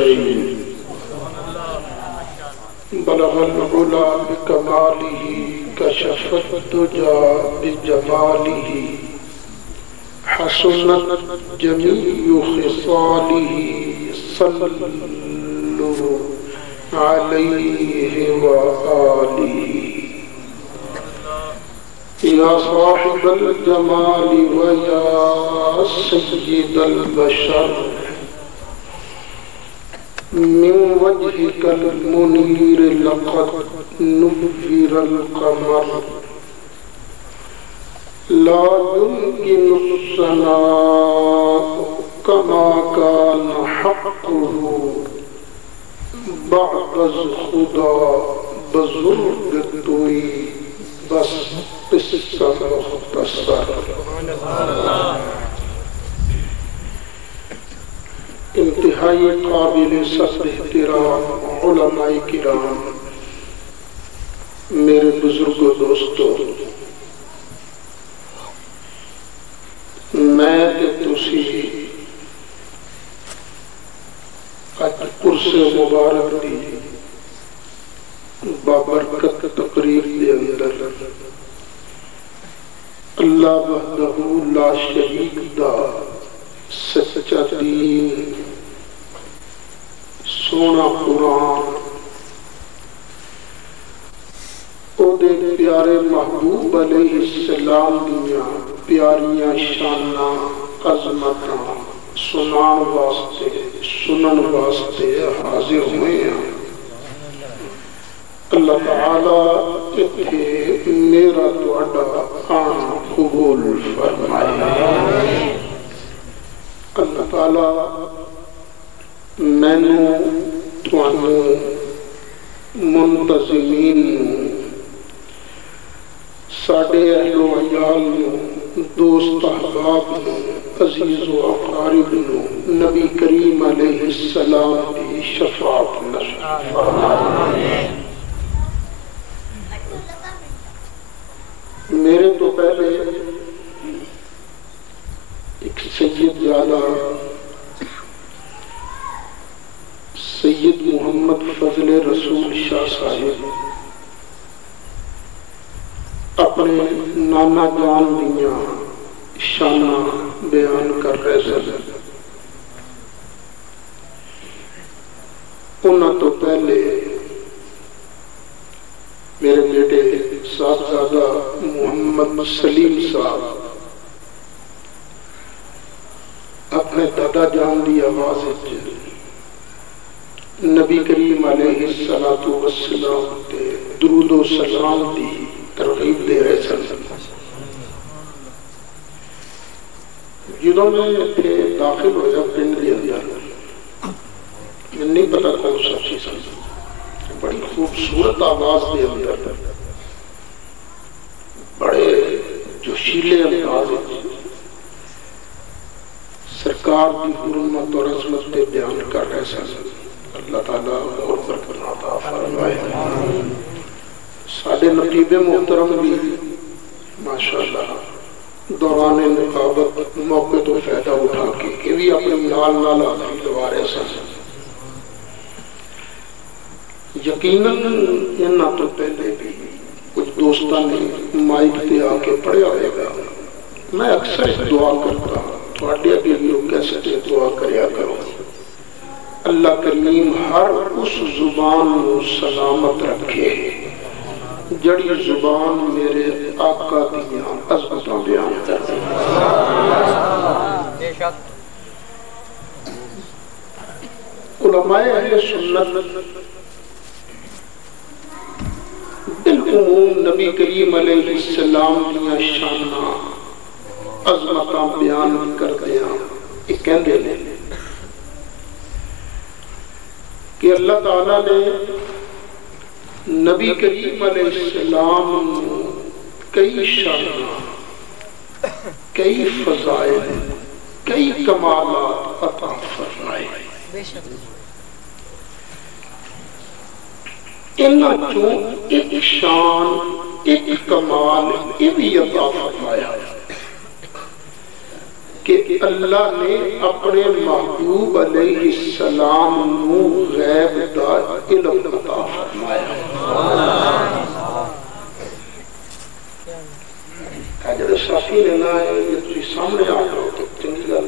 الحسین بلغ العلا بکمالہ کشف الدجا بجمالہ حسنت جمیع خصالہ صلوا علیہ وآلہ یا صاحب الجمال ویا سید البشر من وجهك المنير لقد نبر القمر لا يمكن الثناء كما كان حقه بعد الخدا بزرگ توئی بس قصہ مختصر انتہائی قابل صد احترام علماء کرام، میرے بزرگ دوستو، میں تے تسی اج قرص مبارک دی بابرکت تقریر دے اندر اللہ وحدہ لا شریک دا سچا دین، سونا قرآن، او دے پیارے محبوب علیہ السلام دیاں پیاریاں شاناں عظمتاں سنان واسطے سنن واسطے حاضر ہوئے ہیں۔ اللہ تعالیٰ اتھے میرا تہاڈا آنا قبول فرمائے۔ اللہ تعالیٰ مینوں تانوں منتظمین ساڈے اہل و عیال دوست احباب عزیز و اقارب نبی کریم علیہ السلام کی شفاعت نصیب فرمائے۔ میرے تو پہلے ایک سید زادہ سید محمد فضل رسول شاہ صاحب اپنے نانا جان دیاں شاناں بیان کر رہے تھے۔ انہاں تو پہلے میرے بیٹے صاحبزادہ محمد سلیم صاحب اپنے دادا جان دی آواز نبی کریم علیہ السلام تے درود و سلام دی ترغیب دے رہے سن۔ جدوں میں اتنے داخل ہویا پنڈ دے اندر، میں نہیں پتا کون سا چیز ہے، بڑی خوبصورت آواز دے اندر بڑے جوشیلے انداز سرکار کی حرمت اور عظمت پہ بیان کر رہے ہیں۔ اللہ تعالیٰ اور برکت عطا فرمائے۔ ساڈے نقیب محترم بھی ماشاءاللہ دوران نقابت موقع تو فائدہ اٹھا کے یہ بھی اپنے نال حاضری لوا رہے ہیں۔ یقیناً انہاں تو پہلے بھی کچھ دوستاں نے مائک تے آ کے پڑھیا ہوئے گا۔ میں اکثر دعا کرتا ہوں، تھوڑے بھی لوگ کیسے دعا کریا کرو، اللہ کریم ہر اس زبان کو سلامت رکھے جڑی زبان میرے آقا دیاں عظمتاں بیان کرتی۔ علماء اہل سنت بالعموم نبی کریم علیہ السلام دیاں شاناں عظمتاں بیان کرتے ہیں، یہ کہندے نے کہ اللہ تعالیٰ نے نبی کریم علیہ السلام کئی شاناں، کئی فضائل، کئی کمالات عطا فرمائے۔ انہاں چوں ایک شان، ایک کمال یہ بھی عطا فرمایا کہ اللہ نے اپنے محبوب علیہ السلام نو غیب دا علم عطا فرمایا. جب ساتھی نے نہ تھی سامنے آ جاؤ تو چنگی گل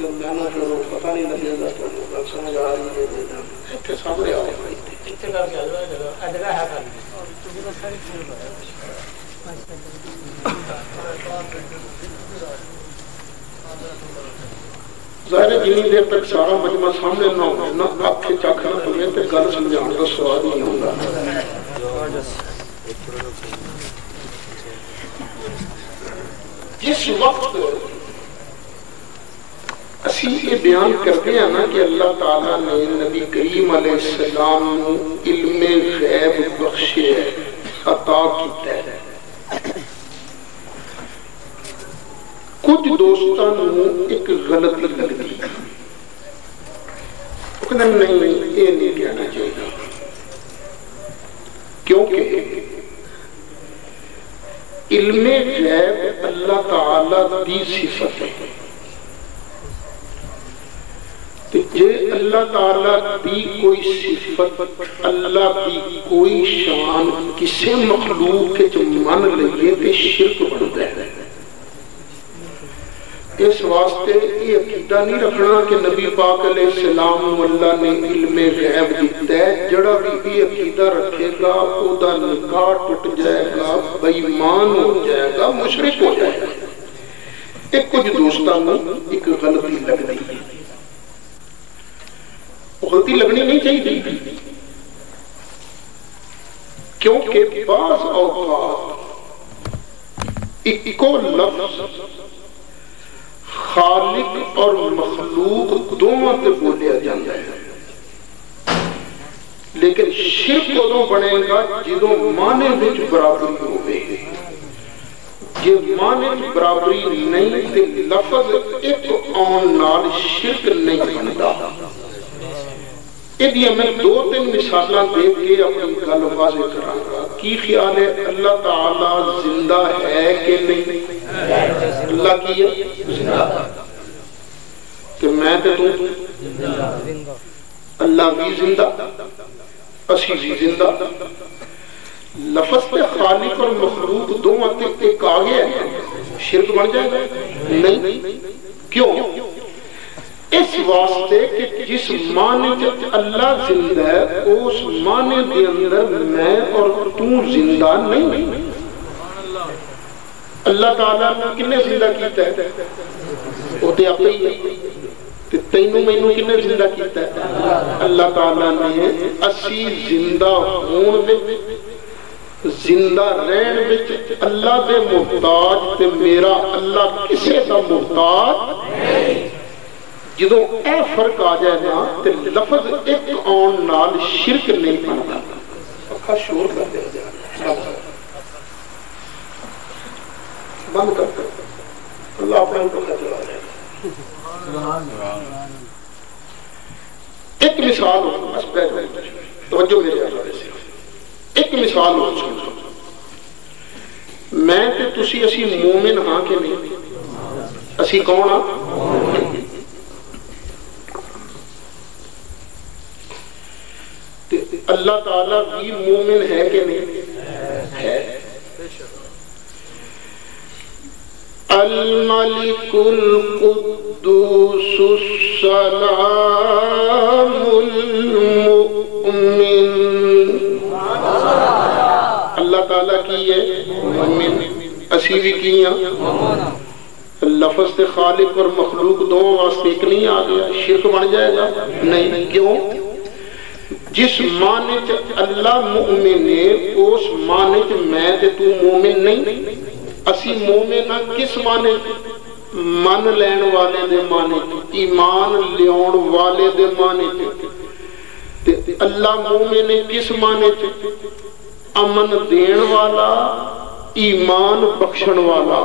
میں نہ پھر پتہ نہیں لگے گا تو گل سمجھ آ رہی ہے اتنے سامنے آؤ ظاہر جنی دیر تک سارا مجمع سامنے نہ ہو نہ آپ کے چکھ نہ پڑے تو گل سمجھانے کا سوال نہیں ہوگا. جس وقت اسی یہ بیان کرتے ہیں نا کہ اللہ تعالیٰ نے نبی کریم علیہ السلام کو علم غیب بخشے عطا کیتا ہے. کچھ دوستان ایک غلطی لگتی ہے وہ کہتے ہیں نہیں یہ نہیں کہنا چاہیے کیونکہ علم غیب اللہ تعالیٰ دی صفت ہے. جے اللہ تعالیٰ دی کوئی صفت اللہ دی کوئی شان کسی مخلوق کے جو من لئیے تو شرک بنتا ہے. اس واسطے یہ عقیدہ نہیں رکھنا کہ نبی پاک علیہ السلام اللہ نے علم غیب دیتا ہے. جڑا بھی یہ عقیدہ رکھے گا او دا نکاح ٹوٹ جائے گا بے ایمان ہو جائے گا مشرک ہو جائے گا. ایک کچھ دوستانوں ایک غلطی لگتی ہے غلطی لگنی نہیں چاہیے کیونکہ بعض اوقات ایکو لفظ خالق اور مخلوق دونوں سے بولیا جاتا ہے لیکن شرک ادو بنے گا جدوں معنی وچ برابری ہوے. یہ معنی برابری نہیں تے لفظ ایک آن نال شرک نہیں بنتا. یہ میں دو تین مثالاں دے کے اپنی گل واضح کراں گا. کی خیال ہے اللہ تعالی زندہ ہے کہ نہیں؟ اللہ کی ہے زندہ کہ میں تے تو اللہ بھی زندہ اسی بھی زندہ. لفظ پہ خالق اور مخلوق دو آتے ایک آگے ہے شرک بن جائے گا نہیں. کیوں؟ اس واسطے کہ جس معنی جب اللہ زندہ ہے اس معنی دے اندر میں اور تو زندہ نہیں. اللہ تعالیٰ نے کنے زندہ کیتا ہے وہ تے آپ ہی ہے تینوں مینوں کنے زندہ کیتا ہے اللہ تعالیٰ نے. اسی زندہ ہون وچ زندہ رہن وچ اللہ دے محتاج تے میرا اللہ کسے دا محتاج نہیں. جدوں اے فرق آ جائے نا تے لفظ ایک آن نال شرک نہیں بنتا. پکا شور کر دیا جائے بند کر دو اللہ اپنے اوپر چلا جائے. ایک مثال ہو توجہ میرے حوالے سے ایک مثال ہو میں تے تسی اسی مومن ہاں کہ نہیں؟ اسی کون ہاں؟ اللہ تعالیٰ بھی مومن ہے کہ نہیں؟ ہے. الملک القدوس السلام المؤمن. اللہ تعالیٰ کی ہے مومن اسی بھی کیا. لفظ تے خالق اور مخلوق دو واسطے ایک نہیں آ گیا شرک بن جائے گا نہیں. کیوں؟ جس معنی چ اللہ مومن ہے اس معنی چ میں تے تو مومن نہیں. اسی مومن ہاں کس معنی من لین والے دے معنی ایمان لیاون والے دے معنی تے اللہ مومن ہے کس معنی چ امن دین والا ایمان بخشن والا.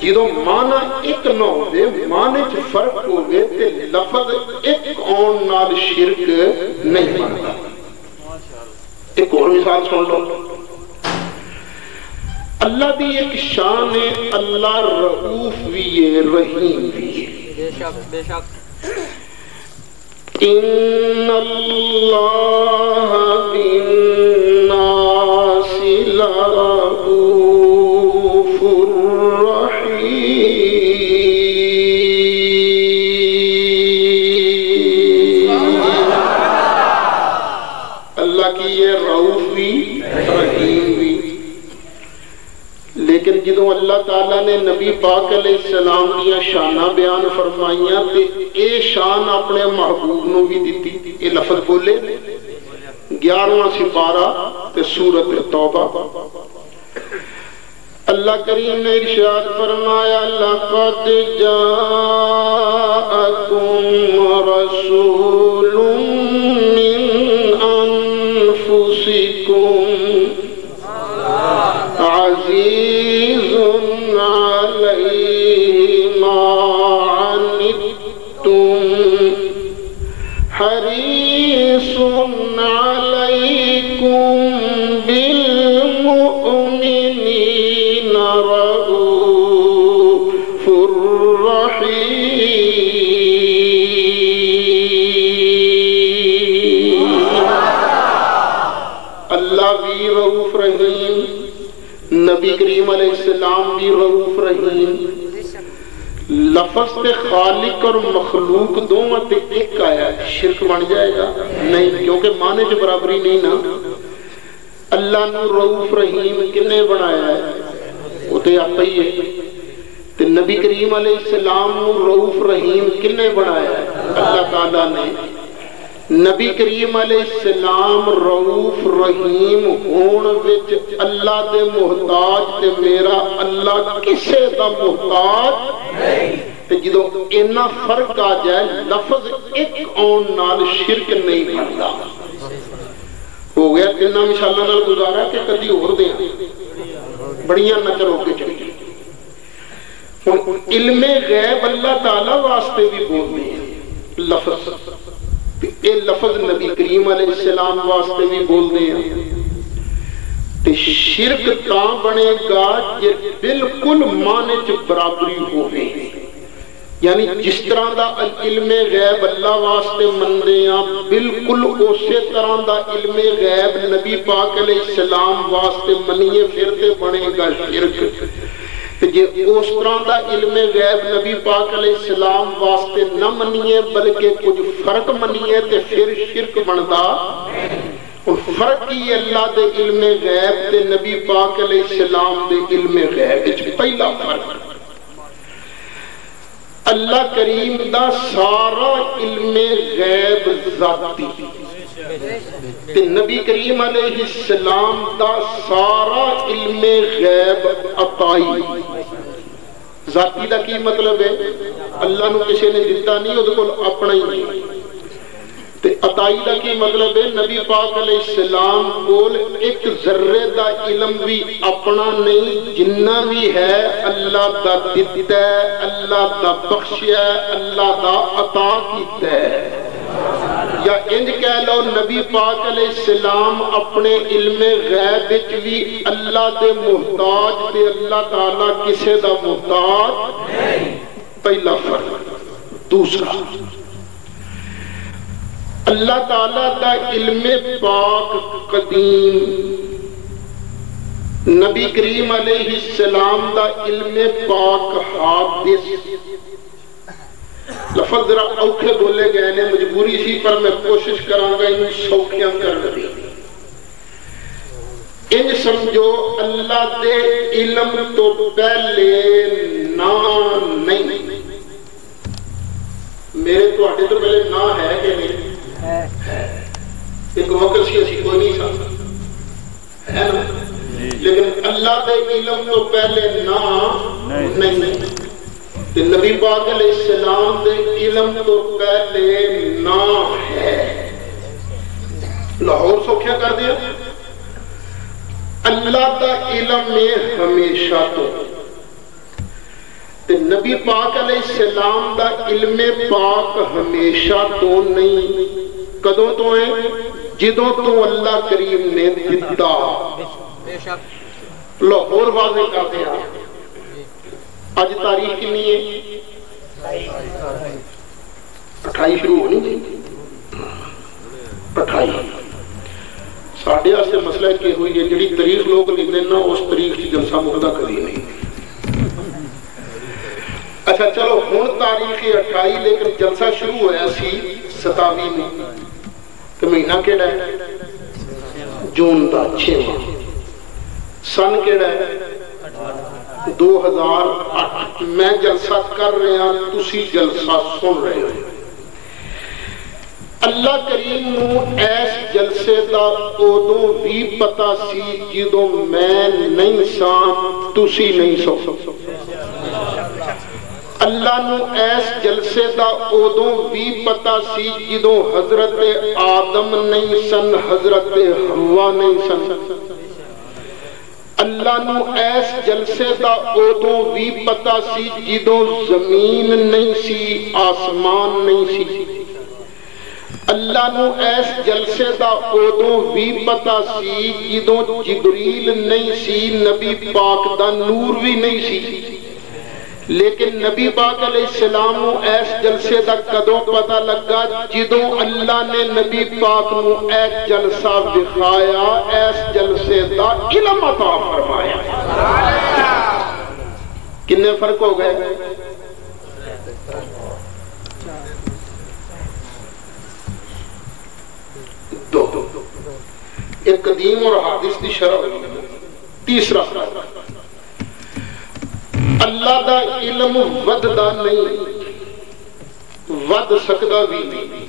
جدوں معنی ایک نہ ہوئے معنی چ فرق ہوئے تے لفظ ایک آن نال شرک نہیں بنتا. ایک اور مثال سن لو. اللہ دی ایک شان ہے، اللہ رؤوف بھی ہے، رحیم بھی ہے۔ بے شک ان اللہ بالناس لرؤوف رحیم۔ اللہ کی یہ رؤوف بھی رحیم بھی۔ لیکن جدوں اللہ تعالیٰ نے نبی پاک علیہ السلام دیا شانہ بیان فرمائیاں تے اے شان اپنے محبوب نو بھی دیتی۔ اے لفظ بولے 11واں سپارہ تے سورۃ توبہ۔ اللہ کریم نے ارشاد فرمایا لَقَدْ جَاءَكُمْ رَسُولٌ مِّنْ أَنفُسِكُمْ عزیز علیہ ما عنتم حریص علیکم بالمؤمنین رؤوف رحیم۔ اللہ بھی رؤوف رحیم، نبی کریم علیہ السلام بھی رؤوف رحیم۔ لفظ تے خالق اور مخلوق دونوں تے ایک آیا ہے، شرک بن جائے گا نہیں، کیونکہ معنی جو برابری نہیں نا۔ اللہ نو رؤوف رحیم کنے بنایا ہے؟ وہ تے آپ ہی ہے۔ تے نبی کریم علیہ السلام نو رؤوف رحیم کنے بنایا ہے؟ اللہ تعالیٰ نے۔ نبی کریم علیہ السلام رؤوف رحیم ہون وچ اللہ دے محتاج تے میرا اللہ کسے دا محتاج تے جدوں اینا فرق آ جائے لفظ ایک آن نال شرک نہیں بنتا۔ ہو گیا تینا مثالہ نال گزارا کہ کدی اور دیں بڑیاں نہ چلو کے چلی۔ علم غیب اللہ تعالیٰ واسطے بھی بولنے ہیں لفظ، اے لفظ نبی کریم علیہ السلام واسطے بھی بول دیں تے شرک تاں بنے گا یہ بالکل معنی چ برابری ہوئے۔ یعنی جس طرح دا علم غیب اللہ واسطے مندے ہیں بالکل اسی طرح دا علم غیب نبی پاک علیہ السلام واسطے منیے پھر تے بنے گا شرک۔ جے اس طرح دا علم غیب نبی پاک علیہ السلام واسطے نہ منیے بلکہ کچھ فرق منیے تے پھر شرک بندا۔ فرق کی اللہ دے علم غیب تے نبی پاک علیہ السلام دے علم غیب۔ پہلا فرق اللہ کریم دا سارا علم غیب ذاتی تے نبی کریم علیہ السلام دا سارا علم غیب عطائی۔ ذاتی دا کی مطلب ہے؟ اللہ نو کسی نے دیتا نہیں، وہ کو اپنا ہی نہیں۔ تے عطائی دا کی مطلب ہے نبی پاک علیہ السلام کول ایک ذرے دا علم بھی اپنا نہیں، جنہ بھی ہے اللہ دا دیتا ہے، اللہ دا بخشیا ہے، اللہ دا عطا کیتا ہے۔ یا انج کہہ لو نبی پاک علیہ السلام اپنے علم غیب وچ بھی اللہ دے محتاج تے اللہ تعالیٰ کسے دا محتاج نہیں۔ پہلا فرق۔ دوسرا اللہ تعالیٰ دا علم پاک قدیم، نبی کریم علیہ السلام دا علم پاک حادث۔ لفظ ذرا اوکھے بولے گئے نے، مجبوری سی پر میں کوشش کراں گا انہوں سوکھیاں کرنے دی۔ ان سمجھو اللہ دے علم تو پہلے نا نہیں۔ میرے تو آٹے تو پہلے نا ہے کہ نہیں؟ ایک وقت سی اسی کوئی نہیں سا ہے نا، لیکن اللہ دے علم تو پہلے نا نہیں۔ نبی پاک علیہ السلام دے علم تو پہلے نا ہے۔ لاہور سوکھیا کر دیا۔ اللہ دا علم میں ہمیشہ تو نبی پاک علیہ السلام دا علم پاک ہمیشہ تو نہیں۔ کدوں تو ہے؟ جدوں تو اللہ کریم نے دیتا۔ لاہور واضح کرتے ہیں اج تاریخ کنی ہے 28 شروع ہونی جی 28 ساڑھے سے مسئلہ کہ ہوئی ہے جڑی تاریخ لوگ لیندے نا اس تاریخ کی جلسہ مقدہ کری نہیں اچھا چلو ہون تاریخ 28 لیکن جلسہ شروع ہوا سی 27 میں کہ مہینہ کیڑا ہے جون دا 6واں سن کیڑا ہے 2008 میں جلسہ کر رہے ہیں تسی جلسہ سن رہے ہو اللہ کریم نو ایس جلسے دا ادوں بھی پتا سی جدوں میں نہیں سا تسی نہیں سو اللہ نو ایس جلسے دا ادوں بھی پتا سی جدوں حضرت آدم نہیں سن حضرت حوا نہیں سن اللہ نو ایس جلسے دا ادوں بھی پتا سی جدوں زمین نہیں سی آسمان نہیں سی اللہ نو ایس جلسے دا ادوں بھی پتا سی جدوں جبریل نہیں سی نبی پاک دا نور بھی نہیں سی لیکن نبی پاک علیہ السلام نو ایس جلسے دا کدوں پتا لگا جدوں اللہ نے نبی پاک نو ایس جلسہ دکھایا ایس جلسے دا علم عطا فرمایا کتنے فرق ہو گئے دو ایک قدیم اور حادث دی شرح تیسرا اللہ دا علم وددا نہیں ود سکدا بھی نہیں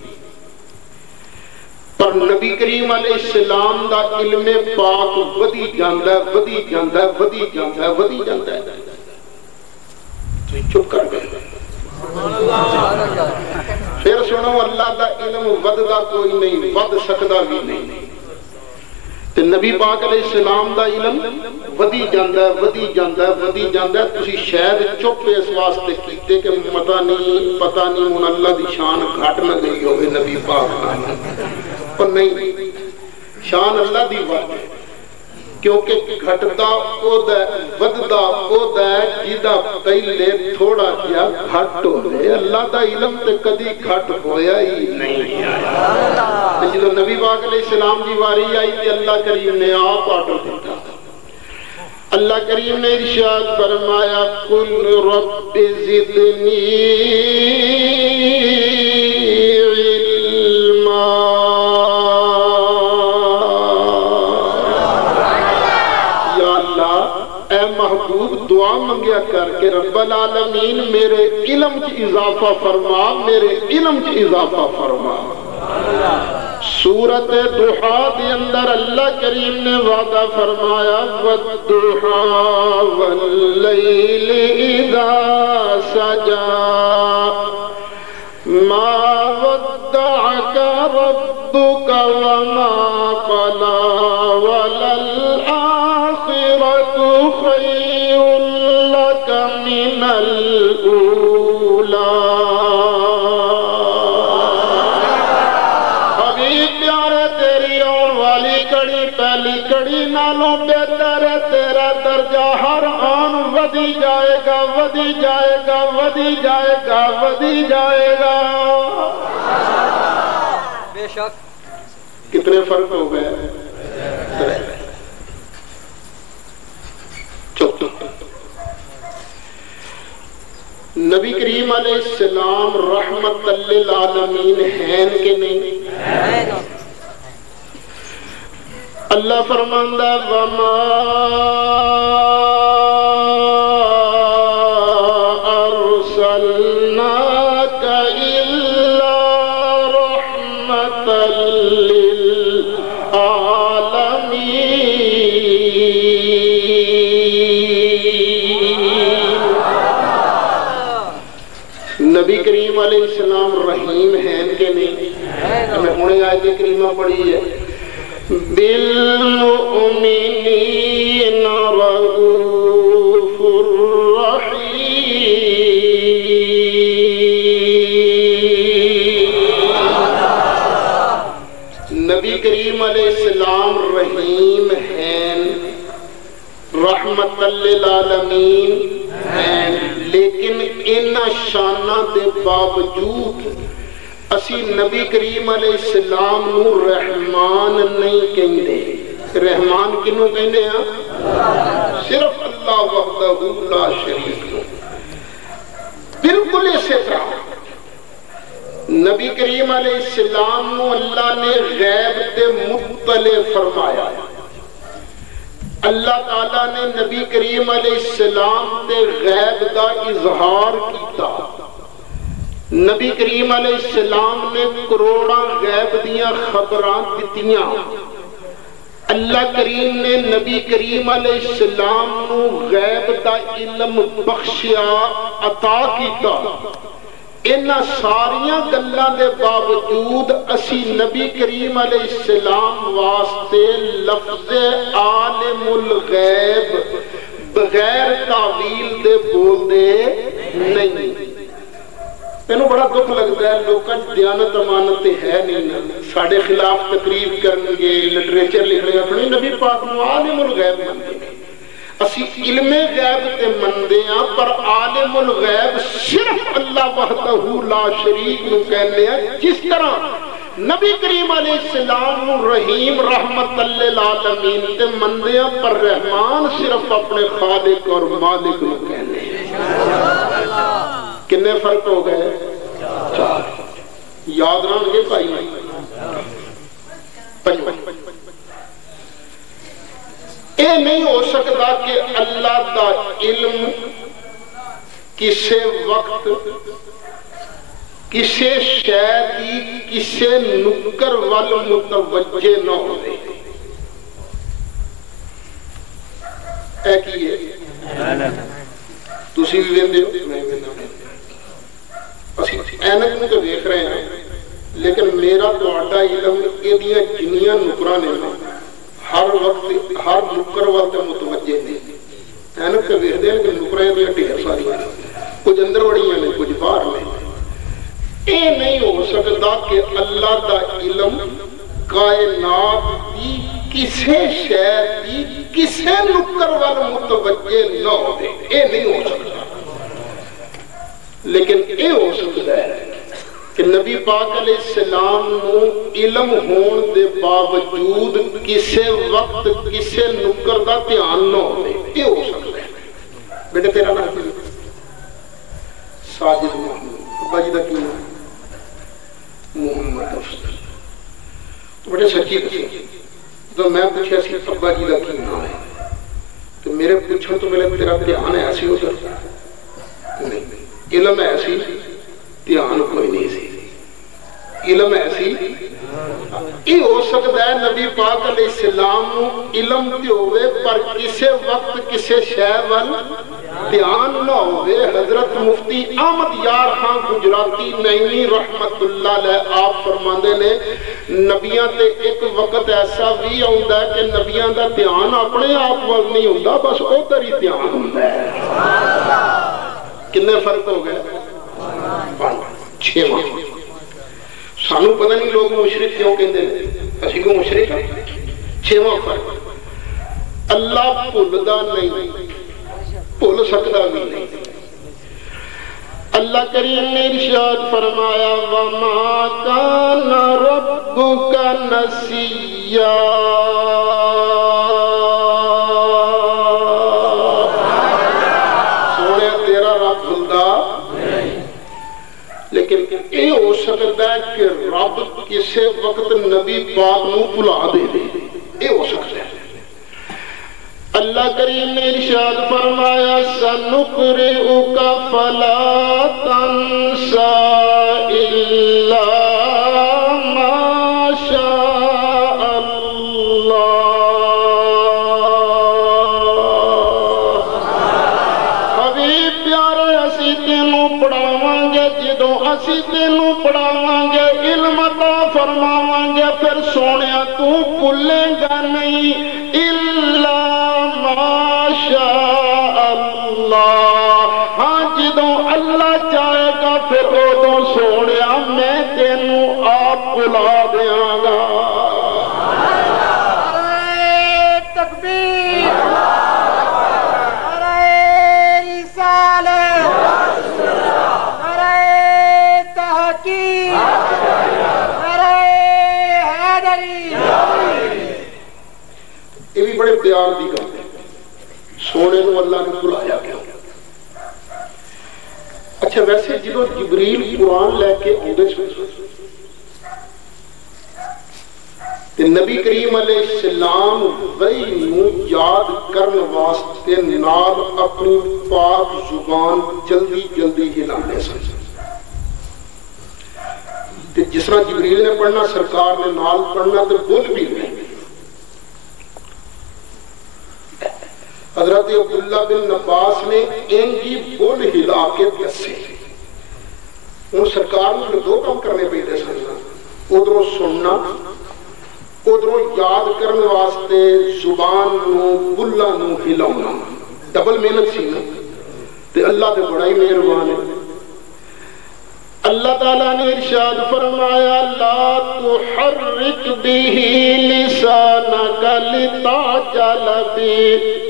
پر نبی کریم علیہ السلام دا علم پاک ودی جاندا ہے ودی جاندا ہے ودی جاندا ہے ودی جاندا ہے تو چپ کر گئے پھر سنو اللہ دا علم وددا کوئی نہیں ود سکدا بھی نہیں تے نبی پاک علیہ السلام دا علم ودی جاندا ہے ودی جاندا ہے ودی جاندا ہے تسی شاید چپ اس واسطے کیتے کہ پتہ نہیں من اللہ دی شان گھٹ نہ گئی ہوے نبی پاک نال پر نہیں شان اللہ دی بات ہے کیونکہ گھٹدا او ہے وددا او ہے جیدا پہلے تھوڑا جیا گھٹ ہوئے اللہ دا علم تے کدی گھٹ ہویا ہی نہیں آیا جدو نبی پاک علیہ السلام دی واری آئی تے اللہ کریم نے آپ آرڈر دیتا اللہ کریم نے ارشاد فرمایا قل رب زدنی دعا منگیا کر کے رب العالمین میرے علم کی اضافہ فرما میرے علم کی اضافہ فرما سورت دحا دے اندر اللہ کریم نے وعدہ فرمایا والدحا واللیل اذا سجا ما ودعك ربك وما قلى ودی جائے گا ودی جائے گا ودی جائے گا ودی جائے گا بے شک کتنے فرق ہو گئے چوتھا نبی کریم علیہ السلام رحمت للعالمین ہیں کہ نہیں اللہ فرماندہ وما علیہ السلام رحیم ہیں کہ نہیں ہمیں ہونے آیت کریمہ پڑھی ہے بالمؤمنین رؤوف الرحیم نبی کریم علیہ السلام رحیم ہیں للعالمین ہیں، لیکن انہاں شاناں دے باوجود اسی نبی کریم علیہ السلام نو رحمان نہیں کہندے۔ رحمان کنوں کہندے ہیں؟ صرف اللہ وحدہ لا شریک لہ۔ بالکل اسی طرح نبی کریم علیہ السلام نو اللہ نے غیب تے مطلع فرمایا۔ اللہ تعالیٰ نے نبی کریم علیہ السلام تے غیب دا اظہار کیتا۔ نبی کریم علیہ السلام نے کروڑاں غیب دیاں خبراں دتیاں۔ اللہ کریم نے نبی کریم علیہ السلام نو غیب دا علم بخشیا، عطا کیتا۔ انہاں ساریاں گلاں دے باوجود اسی نبی کریم علیہ السلام واسطے لفظ عالم الغیب بغیر تعویل دے بول دے نہیں۔ مینوں بڑا دکھ لگتا ہے لوکاں دیانت امانت ہے نہیں، ساڈے خلاف تقریر کرنگے، لٹریچر لکھ رہے اپنے نبی پاک نو عالم الغیب مندے ہیں۔ اسی علم غیب تے مندے ہیں، پر عالم الغیب صرف اللہ وحدہ لا شریک نو کہنے ہیں۔ جس طرح نبی کریم علیہ السلام نو رحیم رحمت للعالمین تے مندے ہیں، پر رحمان صرف اپنے خالق اور مالک نو کہنے ہیں۔ کتنے فرق ہو گئے؟ چار۔ یاد رہنگے بھائی پنجواں، اے نہیں ہو سکتا کہ اللہ دا علم کسے وقت کسے شے دی کسے نکر وال متوجہ نہ ہوئے۔ اے کیے تسی بھی ویندے ہو، میں ویندہ ہوں۔ اینک میں تو دیکھ رہے ہیں، لیکن میرا تہاڈا علم ایدیاں جنیاں نکراں نے ہر وقت ہر نکر وقت متوجہ نہیں۔ اینک تو دیکھ دیں کہ نکراں ایدیاں ڈھیر ساری ہیں، کچھ اندر وڑیاں نے کچھ باہر نے۔ اے نہیں ہو سکتا کہ اللہ دا علم کائنات دی کسے شے دی کسے نکر وال متوجہ نہ ہو دے، اے نہیں ہو سکتا۔ لیکن اے ہو سکتا ہے کہ نبی پاک علیہ السلام نو علم ہون دے باوجود کسے وقت کسے نکر دا دھیان نہ ہو دے، اے ہو سکتا ہے۔ بیٹے تیرا نام کی ساجد محمد، ابا جی دا کی نام محمد افضل۔ بیٹے سچی دسی تو میں پوچھا سی ابا جی دا کی نام ہے تو میرے پوچھن تو میرے تیرا دھیان ہے ایسی ادھر نہیں، علم ایسی دھیان کوئی نہیں سی، علم ایسی یہ ہو سکتا ہے نبی پاک علیہ السلام علم تے ہوئے پر کسے وقت کسے شے وال دھیان نہ ہوئے۔ حضرت مفتی احمد یار خان گجراتی نعیمی رحمت اللہ علیہ آپ فرماندے نے نبیاں تے ایک وقت ایسا بھی ہوندا ہے کہ نبیاں دا دھیان اپنے آپ وال نہیں ہوندا، بس ادھر ہی دھیان ہوندا ہے۔ کتنے فرق ہو گئے؟ 6واں۔ سانو پتہ نہیں لوگ مشرک کیوں کہندے ہیں، اسی کو مشرک ہے۔ 6واں فرق، اللہ بھولدا نہیں، بھول سکتا بھی نہیں۔ اللہ کریم نے ارشاد فرمایا وَمَا كَانَ رَبُّكَ نَسِيًّا، لیکن یہ ہو سکتا ہے کہ رب کسے وقت نبی پاک نو بھلا دے دے، یہ ہو سکتا ہے۔ اللہ کریم نے ارشاد فرمایا سَنُقْرِئُكَ فَلَا تَنْسَى إِلَّا مَا شَاءَ اللَّهُ۔ حبیب پیارے اسی تینوں پڑھاواں گے، جدوں اسی تینوں پڑھاواں گے علم عطا فرماواں گے، پھر سونیا تو بھولے گا نہیں الا ما شاء اللہ۔ ہاں جدوں اللہ چاہے گا پھر ادوں سونیا میں تینوں آپ بلا دیاں گا۔ خیال دی گل ہے سونے نو اللہ نے بلایا گیا. اچھا ویسے جدو جبریل قرآن لے کے آدھے تے نبی کریم علیہ السلام وحی نو یاد کرن واسطے نال اپنی پاک زبان جلدی جلدی ہلانے سن. تے جس طرح جبریل نے پڑھنا سرکار نے نال پڑھنا تے بول بھی نہیں. حضرت عبداللہ بن عباس نے انجی بول ہلا کے دسے. ان سرکار نے دو کام کرنے پہ دے سکنا ادھروں سننا ادھروں یاد کرنے واسطے زبان نو بلا نو ہلاؤنا. ڈبل محنت سی نا تے اللہ تے بڑا ہی مہربان ہے. اللہ تعالیٰ نے ارشاد فرمایا لا تحرک به لسانک لتعجل به.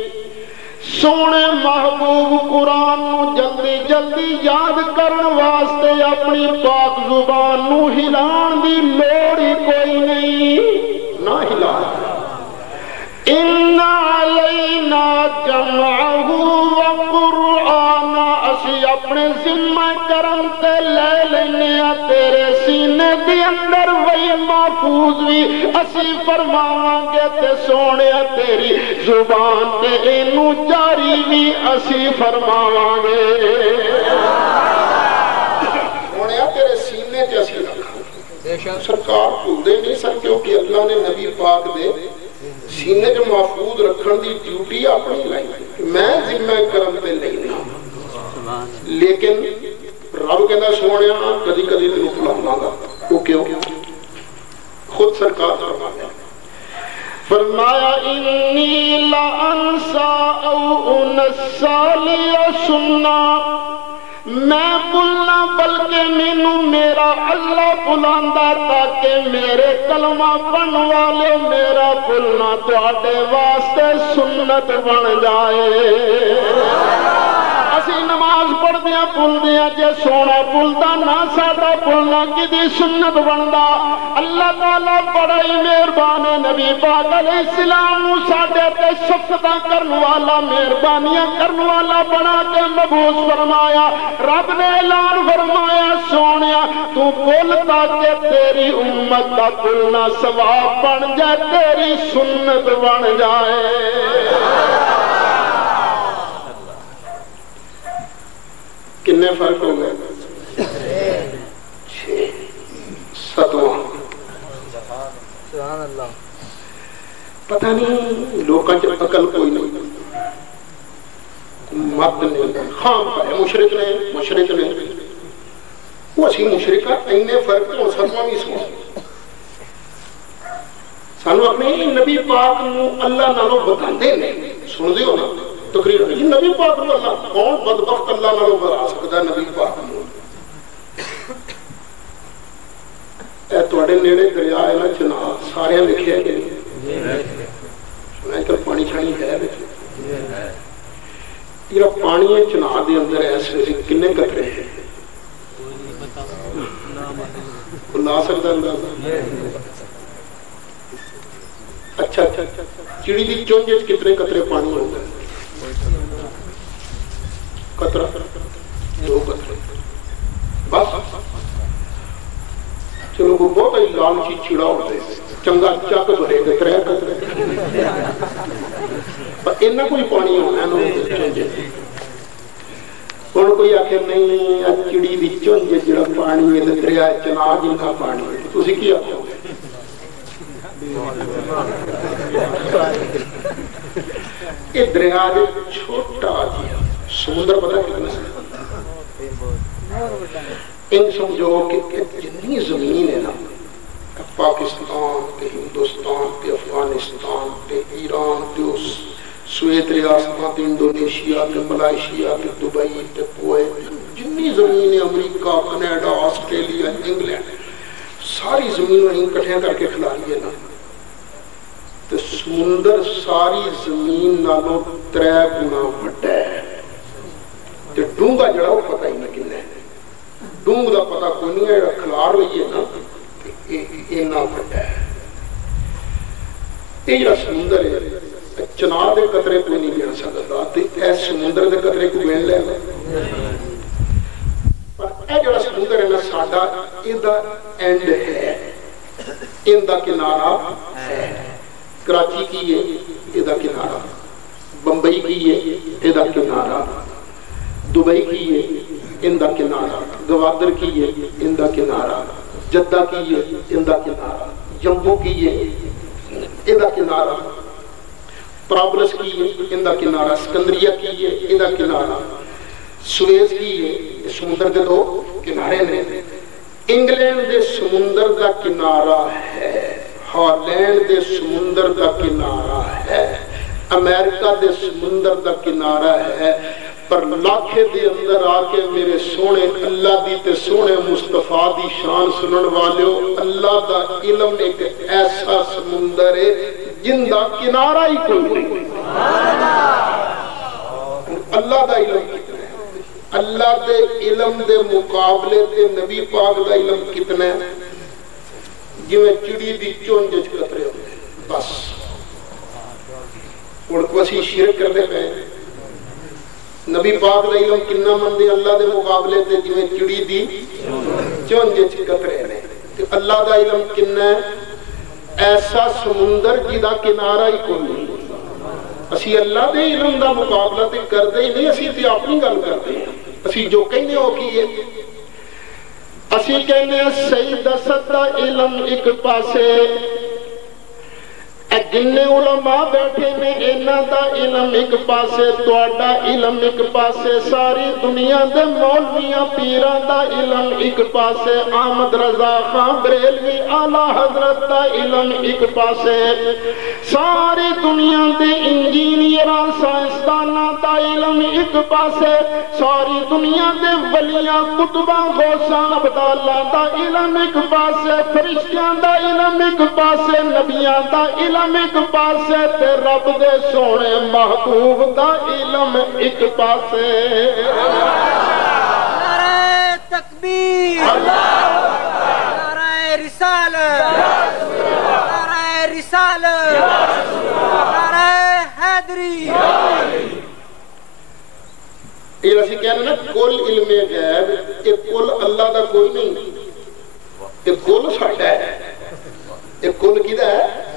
سونے محبوب قرآن نو جلدی جلدی یاد کرن واسطے اپنی پاک زبان نو ہلان دی لوڑ ہی کوئی نہیں نہ ہلا. ان علینا جمعہ وقرآن اسی اپنے ذمہ کرم تے لے لینے تیرے سینے دی اندر وہی محفوظ بھی اسی فرماواں گے تے سونے تیری زبان تے اینو جاری بھی اسی فرماواں گے. سونے تیرے سینے تے اسی رکھاں. سرکار بھولدے نہیں سن کیونکہ اللہ نے نبی پاک دے سینے جو محفوظ رکھن دی ڈیوٹی اپنی لائی میں ذمہ کرم تے لینا. لیکن رب کہنا سونے کدی کدی تینوں بلاواں گا. وہ کیوں؟ خود سرکار فرمایا انی لا انسا او انسا لیسنا. میں بلنا بلکہ مینوں میرا اللہ بلاندا تاکہ میرے کلمہ پڑھن والے میرا بلنا تواڈے واسطے سنت بن جائے. اسی نماز پڑھ دیا بھول دیا جے سونا بھولدا نہ ساڈا بھولنا کدی سنت بندا. اللہ تعالیٰ بڑا ہی مہربان ہے. نبی پاک علیہ السلام نو ساڈے تے شفقتاں کرن والا مہربانیاں کرن والا بنا کے مبعوث فرمایا. رب نے اعلان فرمایا سونیا تو بول تاکہ تیری امت کا بولنا ثواب بن جائے تیری سنت بن جائے. کتنے فرق ہو گئے؟ 7واں. پتہ نہیں لوکاں چ عقل کوئی نہیں مت نہیں خام کا ہے. مشرک نے وہ اسی مشرکہ اینے فرق تو 7واں بھی سو سانو اپنے نبی پاک نو اللہ نالوں بتاندے نہیں. سن دیو نا تقریر یہ نبی پاک نو اللہ کون بدبخت اللہ نالوں بتا سکتا ہے نبی پاک نو. اے تواڈے نیڑے دریا ہے نا چناب سارے لکھے ہے کہ نہیں سنا کل پانی چھانی ہے یہ پانی چناب دے اندر ایسے کنے قطرے ہیں لا سکتا اندازہ. اچھا چڑی دی چونج کتنے قطرے پانی ہو گئے؟ قطرہ 2 قطرے بس. چلو وہ بہت ہی لالچی چڑا ہوتے چنگا چک بھرے گا 3 قطرے پر اتنا کوئی پانی ہونا ہے. ہوں کوئی آخر نہیں چڑی دی چونج جڑا پانی ہے دریا چناب جنگا پانی ہے تسی کی آخو گے؟ یہ دریا جو چھوٹا جہا سمندر پتہ کتنا ان سمجھو کہ جتنی زمین ہے نا پاکستان تے ہندوستان تے افغانستان تے ایران تے سویت ریاستاں تے انڈونیشیا تے ملائیشیا تے دبئی تے کویت جتنی زمین ہے امریکہ کینیڈا آسٹریلیا انگلینڈ ساری زمین میں کٹھیاں کر کے کھلاری ہے نا تے سمندر ساری زمین نالوں 3 گنا بڑا ہے. تے ڈونگا جڑا وہ پتہ ہی نہ کنا ہے. ڈونگ دا پتہ کوئی نہیں ہے کھلار ہوئی ہے نا اتنا بڑا ہے. یہ جڑا سمندر ہے چناہ دے قطرے کوئی نہیں گن سکتا تے اے سمندر دے قطرے کو گن لے گا پر اے جڑا سمندر ہے نا ساڈا ایندا اینڈ ہے ایندا کنارہ ہے کراچی کی ہے ایندا کنارہ بمبئی کی ہے ایندا کنارہ دبئی کی ہے ایندا کنارہ گوادر کی ہے ایندا کنارہ جدہ کی ہے ایندا کنارہ جمبو کی ہے ایندا کنارہ پرابلس کی ہے ایندا کنارہ اسکندریہ کی ہے ایندا کنارہ سویز کی ہے سمندر دے دو کنارے نے انگلینڈ دے سمندر دا کنارہ ہے ہالینڈ دے سمندر دا کنارہ ہے امریکہ دے سمندر دا کنارہ ہے پر لاکھے دے اندر آکے میرے سونے اللہ دی تے سونے مصطفیٰ دی شان سنن والیو اللہ دا علم ایک ایسا سمندر ہے جن دا کنارہ ہی کوئی نہیں اللہ دا علم کتنا ہے اللہ دے علم دے مقابلے تے نبی پاک دا علم کتنا ہے جویں چڑی دی چونج وچ قطرے ہوندے بس اور کوئی شرک کر دے پے نبی پاک دا علم کتنا مندے اللہ دے مقابلے تے جویں چڑی دی چونج وچ قطرے نے تے اللہ دا علم کتنا ہے ایسا سمندر جدا کنارہ ہی کوئی نہیں اسی اللہ دے علم دا مقابلہ تے کر دے نہیں اسی تے اپنی گل کر دے اسی جو کہنے ہو کی ہے اسی کہنے سید اسد دا علم ایک پاسے جننے علماء بیٹھے میں اینا دا علم ایک پاسے توڑا علم ایک پاسے ساری دنیا دے مولویاں پیران دا علم ایک پاسے احمد رضا خان بریلوی اعلیٰ حضرت دا علم ایک پاسے ساری دنیا دے انجینئران سائنسدانہ دا علم ایک پاسے ساری دنیا دے ولیاں کتباں غوثان عبداللہ دا علم ایک پاسے فرشتیاں دا علم ایک پاسے نبیاں دا علم ایک پاسے تے رب دے سونے محبوب دا علم ایک پاسے نعرہ تکبیر نعرہ رسالت نعرہ رسالت نعرہ حیدری یہ اسی کہنے نا کل علم غیب یہ کل اللہ دا کوئی نہیں یہ کل ساڈا ہے یہ کل کیدا ہے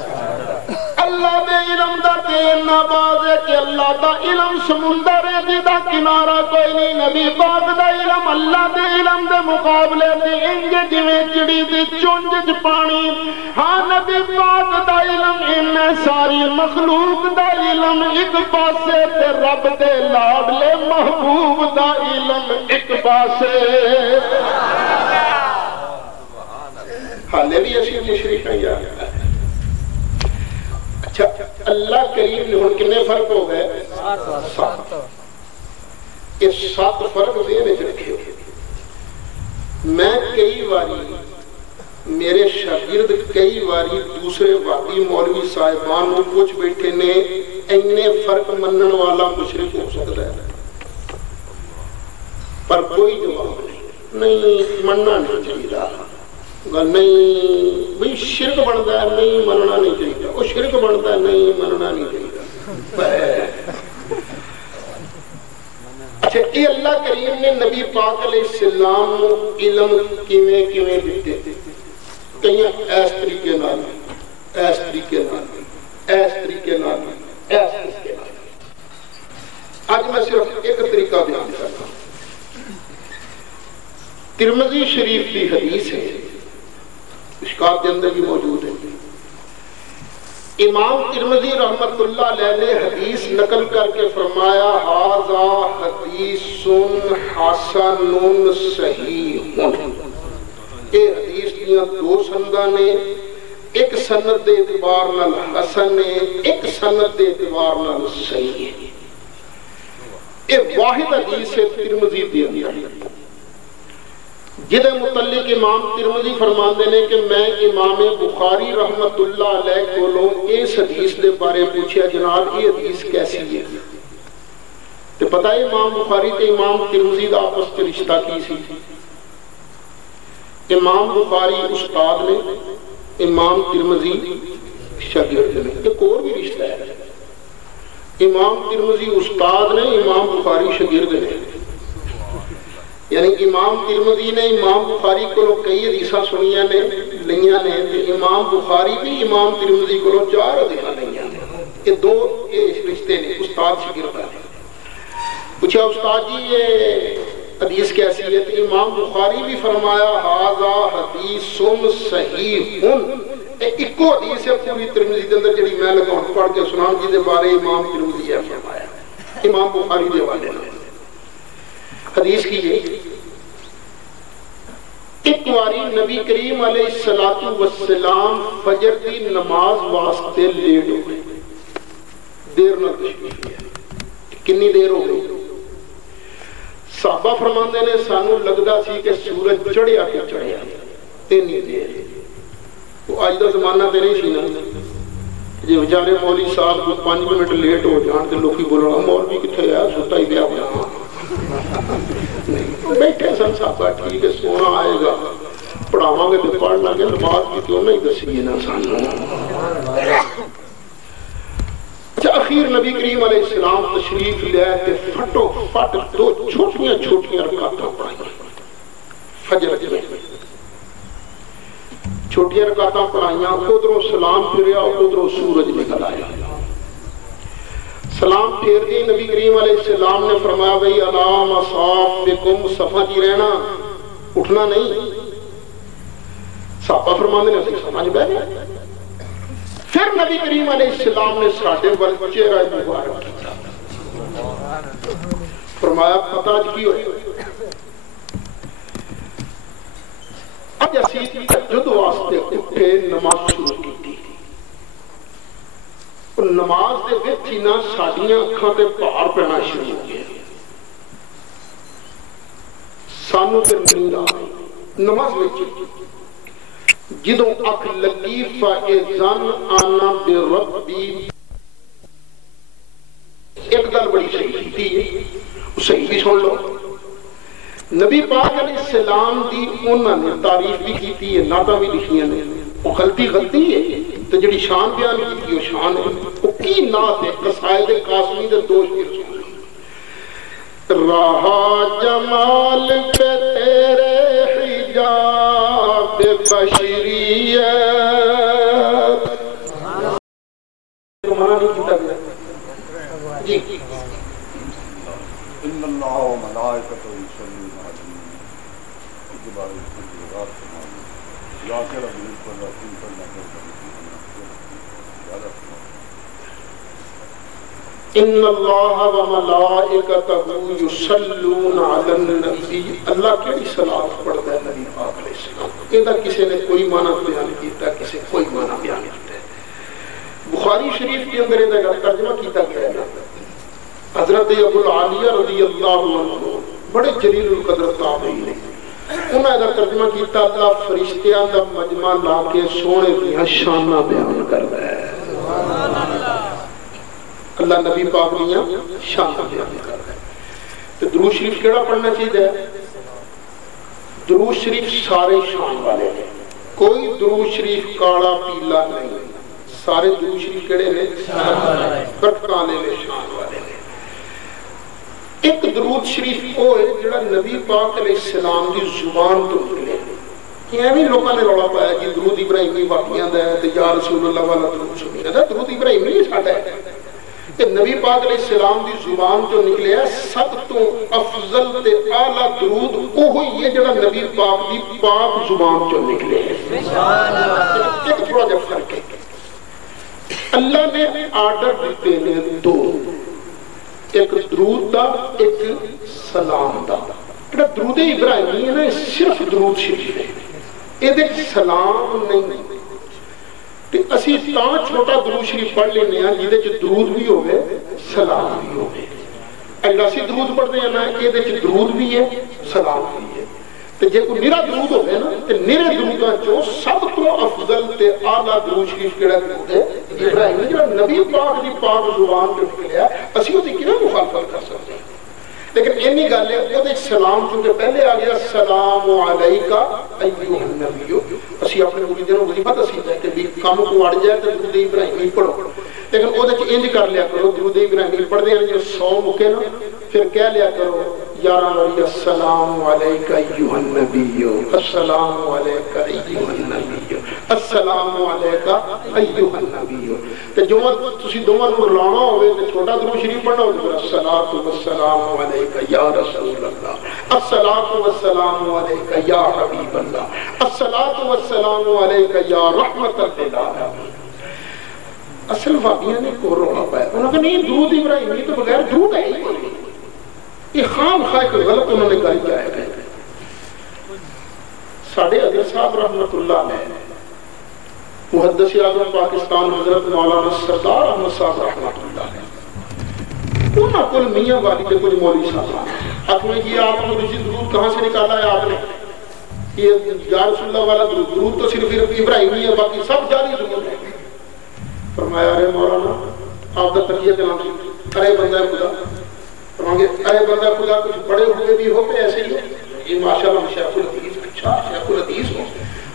اللہ دے علم دا دین نواز ہے کہ اللہ دا علم سمندر ہے جدا کنارہ کوئی نہیں نبی پاک دا علم اللہ دے علم دے مقابلے دے انج جویں چڑی دی چونج پانی ہاں نبی پاک دا علم ان ساری مخلوق دا علم ایک پاسے تے رب دے لاڈلے محبوب دا علم ایک پاسے حالے بھی اسی مشرک ہیں یا اچھا اللہ کریم نے ہن کنے فرق ہو گئے سات یہ سات فرق ذہن وچ رکھے میں کئی باری میرے شاگرد کئی باری دوسرے وادی مولوی صاحبان کو پوچھ بیٹھے نے اینے فرق منن والا مشرک ہو سکتا ہے پر کوئی جواب نہیں مننا نہیں چاہیے گل نہیں بھئی شرک بنتا ہے نہیں مننا نہیں چاہیے وہ شرک بنتا ہے نہیں مننا نہیں چاہیے اچھا یہ اللہ کریم نے نبی پاک علیہ السلام علم کیویں کیویں دیتے تھے کہیں ایس طریقے نال ایس طریقے نال ایس طریقے نال ایس طریقے نال آج میں صرف ایک طریقہ بیان کرتا ہوں ترمذی شریف کی حدیث ہے اشکات کے اندر بھی موجود ہے امام ترمذی رحمت اللہ علیہ نے حدیث نقل کر کے فرمایا ھذا حدیث حسن صحیح یہ حدیث دیاں دو سنداں نے ایک سند دے اعتبار نال حسن ہے ایک سند دے اعتبار نال صحیح ہے یہ واحد حدیث ہے ترمذی دے اندر جدے متعلق امام ترمذی فرماندے نے کہ میں امام بخاری رحمت اللہ علیہ کولوں اس حدیث دے بارے پوچھیا جناب یہ حدیث کیسی ہے تے پتہ ہے امام بخاری تے امام ترمذی دا آپس وچ رشتہ کی سی امام بخاری استاد نے امام ترمذی شاگرد نے ایک اور بھی رشتہ ہے امام ترمذی استاد نے، امام بخاری شاگرد نے. یعنی امام ترمذی نے امام بخاری کو کئی حدیثاں سنیاں نے لیاں نے، امام بخاری بھی امام ترمذی کو 4 حدیثاں لیاں نے. یہ دو رشتے نے استاد شاگرد نے. پوچھا استاد جی یہ حدیث کیسی ہے؟ تو امام بخاری بھی فرمایا ھذا حدیث صحیح. ایکو حدیث ہے پوری ترمذی دے اندر جڑی میں لگا پڑھ کے سنان جی دے بارے امام ترمذی ہے فرمایا امام بخاری دے حوالے نے. حدیث کی یہ ایک واری نبی کریم علیہ السلام فجر دی نماز واسطے لیٹ ہو گئے. دیر نہ تشریف ہے. کنی دیر ہو گئی؟ صحابہ فرماندے نے سانو لگدا سی کہ سورج چڑھیا کہ چڑھیا. اتنی دیر. وہ آج دا زمانہ تے نہیں سی نا جی بیچارے مولوی صاحب کو 5 منٹ لیٹ ہو جان تے لوکی بولنا مولوی کتھے ہے ستا ہی پیا ہوا. بیٹھے سن صاحبہ ٹھیک ہے سونا آئے گا پڑھاواں گے تے پڑھ لیں گے. نماز کی کیوں نہیں دسی ہے نا سانو. اخیر نبی کریم علیہ السلام تشریف لے کے پھٹو پھٹ 2 چھوٹیاں چھوٹیاں رکعتاں پڑھائیں فجر کی. چھوٹیاں رکعتاں پڑھائیاں. ادھروں سلام پھریا ادھروں سورج نکل آیا. سلام پھیر دی نبی کریم علیہ السلام نے فرمایا بھئی الا مصافکم صفا جی رہنا اٹھنا نہیں. صحابہ فرماندے نے سمجھ بیٹھ گئے. پھر نبی کریم علیہ السلام نے ساڈے ول چہرہ مبارک کیتا. فرمایا پتہ اج کی ہوئے؟ اج اسی تہجد واسطے اٹھے نماز شروع کی. نماز دے وچ ہی نہ ساڈیاں اکھاں تے بھار پینا شروع ہو گیا. سانو تے نیند آ گئی نماز وچ. جدوں اکھ لگی فاذن انا بربی. ایک گل بڑی صحیح تھی صحیح بھی سن لو. نبی پاک علیہ السلام دی انہوں نے تعریف بھی کی ہے نعتاں بھی لکھیاں نے. وہ غلطی ہے تو جڑی شان بیان کی وہ شان ہے. وہ کی نعت ہے قصائد قاسمی دے 2 شعر سن. رہا جمال پہ تیرے حجاب بشریت. منع نہیں کیتا گیا جی. ان اللہ و ملائکتہ یصلون علی النبی یا کہ رب ان اللہ و ملائکتہ یصلون علی النبی. اللہ کیڑی صلاۃ پڑھتا ہے نبی پاک علیہ السلام. یہ کسی نے کوئی معنی بیان کیتا کسی کوئی معنی بیان کیتا ہے. بخاری شریف کے اندر یہ ترجمہ کیتا گیا ہے. حضرت ابو العالیہ رضی اللہ عنہ بڑے جلیل القدر تابعی نے. انہوں نے ترجمہ کیتا اللہ فرشتیاں دا مجمع لا کے سونے دیاں شاناں بیان کر رہا ہے. اللہ نبی پاک دیاں شاناں بیان کر رہا ہے. تو درود شریف کیڑا پڑھنا چاہیے؟ درود شریف سارے شان والے ہیں. کوئی درود شریف کالا پیلا نہیں. سارے درود شریف کیڑے نے برکتانے نے شان والے نے. ایک درود شریف وہ ہے جڑا نبی پاک علیہ السلام کی زبان تو نکلے. ایویں لوگوں نے رولا پایا کہ درود ابراہیمی واقعیاں دا ہے تے یا رسول اللہ والا درود سنیا دا. درود ابراہیمی نہیں ساڈا ہے کہ نبی پاک علیہ السلام کی زبان تو نکلے ہے. سب تو افضل تے اعلی درود وہی ہے جڑا نبی پاک دی پاک زبان تو نکلے ہے. ایک تھوڑا جا فرق ہے. اللہ نے آرڈر دیتے ہیں 2, ایک درود دا ایک سلام دا. جڑا درود ابراہیمی ہے نا صرف درود شریف ہے. یہ سلام نہیں. اسی تاں چھوٹا درود شریف پڑھ لینے ہیں جہدے چ درود بھی ہوئے سلام بھی ہوئے. ایسا درود پڑھتے ہیں نا یہ درود بھی ہے سلام بھی ہے. تے جے کوئی نرا درود ہوگا نا تے نرے دروداں چوں سب تو افضل تے اعلیٰ درود شریف کیڑا درود ہے ابراہیمی جڑا نبی پاک دی پاک زبان تو نکلیا. اسی اودی کیویں مخالفت کر سکتے ہیں؟ لیکن اینی گل ہے وہ سلام چونکہ پہلے آ گیا السلام علیکہ ایھا النبی. اسی اپنے مریداں نوں وظیفہ دسی ہے کہ بھی کام کو اڑ جائے تے درود ابراہیمی پڑھو. لیکن وہ انج کر لیا کرو درود ابراہیمی پڑھ دیں جو 100 مکے نا پھر کہہ لیا کرو یارہ وری السلام علیکہ ایوہ النبی السلام علیکہ ایوہ النبی السلام علیکہ ایوہ النبی تو جو تسی دومن کو لانا ہوئے تو چھوٹا درود شریف پڑھنا ہوئے الصلاۃ والسلام علیکہ یا رسول اللہ الصلاۃ والسلام علیکہ یا حبیب اللہ الصلاۃ والسلام علیکہ یا رحمت للعالمین اصل واقعہ نے کو رونا پایا انہوں نے کہا نہیں درود ابراہیمی تو بغیر درود ہے ہی یہ خام خواہ کہ غلط انہوں نے کہا جائے گئے ساڑھے حضرت صاحب رحمت اللہ علیہ محدث اعظم پاکستان حضرت مولانا سردار احمد صاحب رحمت اللہ علیہ انہوں کل میاں والی کے کچھ مولوی صاحب آپ نے یہ آپ نے درود کہاں سے نکالا ہے آپ نے یہ یا رسول اللہ والا درود تو صرف ابراہیمی ہے باقی سب جاری درود ہے فرمایا ارے مولانا آپ کا تقیہ کے نام سے ارے بندہ خدا فرمائیں ارے بندہ خدا کچھ بڑے ہوئے بھی ہو پہ ایسے ہی ہو یہ ماشاءاللہ شیخ الحدیث اچھا شیخ الحدیث ہو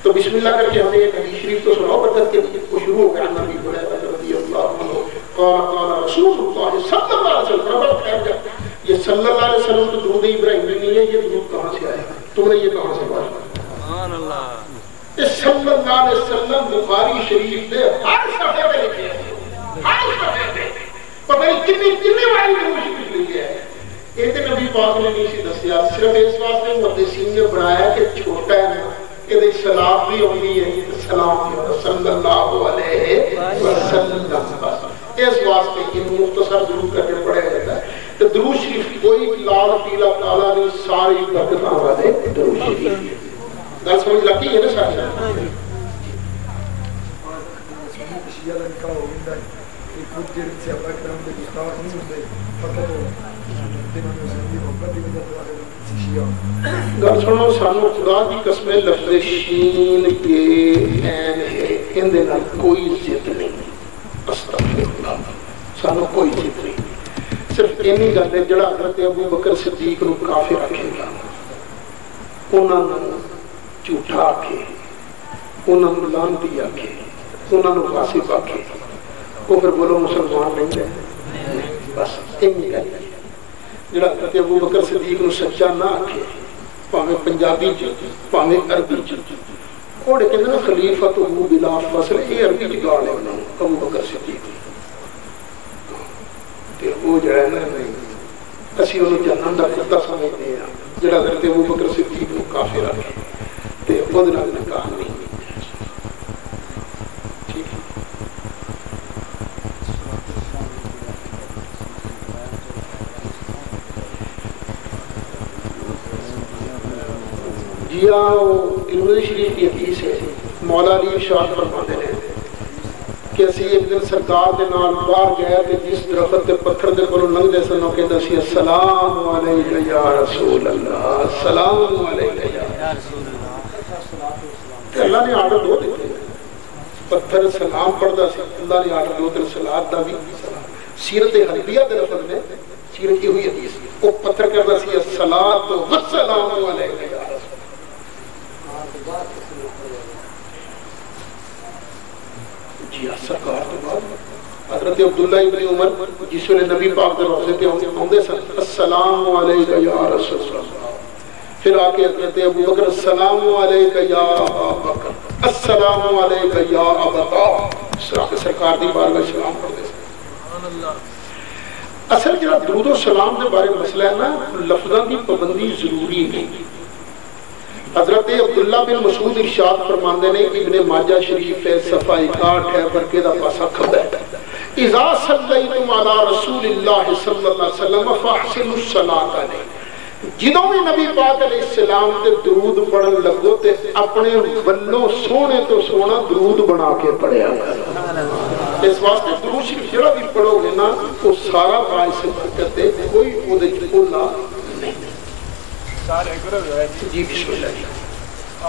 تو بسم اللہ کر کے ہمیں ایک حدیث شریف تو سناؤ برکت کے لیے وہ شروع ہو گیا نبی حریرہ رضی اللہ عنہ قال رسول اللہ صلی اللہ علیہ وسلم یہ صلی اللہ علیہ وسلم تو درود ابراہیمی نہیں ہے یہ درود کہاں سے آیا تم نے یہ کہاں سے پڑھا سبحان اللہ صلی اللہ علیہ وسلم بخاری شریف دے ہر صفحے پہ لکھے ہیں ہر صفحے پہ پتہ نہیں کتنی والی درود لکھی ہے یہ تو نبی پاک نے نہیں سی دسیا صرف اس واسطے محدثین نے بنایا کہ چھوٹا ہے نا کہ سلام بھی ہوتی ہے سلام صلی اللہ علیہ وسلم اس واسطے کی مختصر درود کر کے پڑھا جاتا ہے تو درود شریف کوئی لال پیلا کالا نہیں ساری برکتاں والے درود شریف گل سمجھ لگی ہے نا ساری گل سنو سانو خدا دی قسم لفظ شین کے این ہے ان دے نال کوئی ضد نہیں استغفر اللہ سانو کوئی ضد نہیں صرف اینی گل ہے جڑا حضرت ابو بکر صدیق نو کافر رکھے گا انہاں نو جھوٹا آکھے انہاں نو لعنتی آکھے انہاں نو فاسق آکھے وہ پھر بولو مسلمان نہیں ہے بس اینی گل ہے جڑا حضرت ابو بکر صدیق نو سچا نہ آکھے پاویں پنجابی چ پاویں عربی چ اوڑے کہندے نا خلیفۃ بلا فصل اے عربی چ گانے انہاں ابو بکر صدیق تے وہ جڑا ہے نا اسی انہوں جنت دا کتا سمجھتے ہیں جڑا حضرت ابو بکر صدیق نو کافر آکھے تے خود نال نکاح نہیں ٹھیک جی ترمذی شریف کی حدیث ہے مولا علی ارشاد فرماتے ہیں کہ اسی ایک دن سرکار دے نال باہر گیا کہ جس درخت تے پتھر دے کولوں لنگدے سن او کہندا سی السلام علیکہ یا رسول اللہ السلام علیکہ یا رسول اللہ تے اللہ نے آرڈر دو دیتے پتھر سلام پڑھدا سی اللہ نے آرڈر دو تے صلات دا بھی سیرت حلبیہ دے لفظ میں سیرت کی ہوئی حدیث او پتھر کہندا سی الصلاۃ والسلام علیکہ یا رسول جی سرکار تو بعد حضرت عبداللہ ابن عمر جس ویلے نبی پاک دے روضے تے آندے سن السلام علیکہ یا رسول اللہ پھر آ کے حضرت ابو بکر السلام علیکہ یا ابا بکر السلام علیکہ یا ابا سرکار دی بارگاہ سلام پڑھتے سن اصل جڑا درود و سلام دے بارے مسئلہ ہے نا لفظاں دی پابندی ضروری نہیں حضرت عبداللہ بن مسعود ارشاد فرماندے نے ابن ماجہ شریف ہے صفحہ 61 ہے برکے دا پاسا کھبا ہے اذا صلیتم علی رسول اللہ صلی اللہ علیہ وسلم فاحسنوا الصلاۃ علیہ جدوں بھی نبی پاک علیہ السلام تے درود پڑھن لگو تے اپنے ولوں سونے تو سونا درود بنا کے پڑھیا کرو اس واسطے درود شریف جڑا بھی پڑھو گے نا وہ سارا باعث برکت ہے کوئی اودے چ کولا نہیں جی بسم اللہ